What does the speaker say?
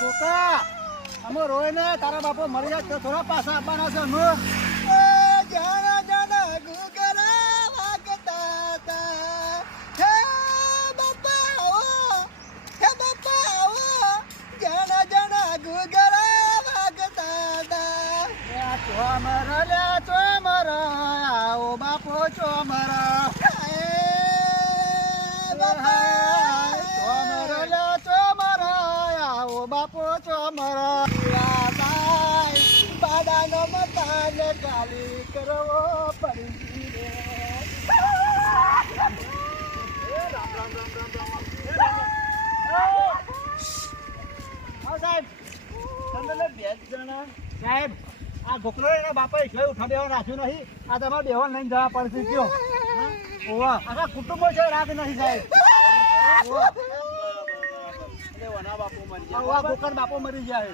કાકા અમે રોય ને તારા બાપો મરી જાય થોડા પાછા આપવાના છે અમે જાણા જાણા ઘૂઘરા વાગતા હતા. હે બાપા આવો, હે બાપા આવો. જાણા જાણા ઘૂઘરા વાગતા હતા. આવો બાપો મારા બાડાનો મતાને ગાલી કરવો પડી. સાહેબ. બે જણા. સાહેબ, આ ગોકળો એના બાપા એટલે ઉઠા દેવા રાખ્યું નહીં. આ તમારે બેવા લઈને જવા પડશે, કયો. ઓવા. આખા કુટુંબો છે રાખ નહીં, સાહેબ. ઓવા ગોકળ બાપો મરી જાય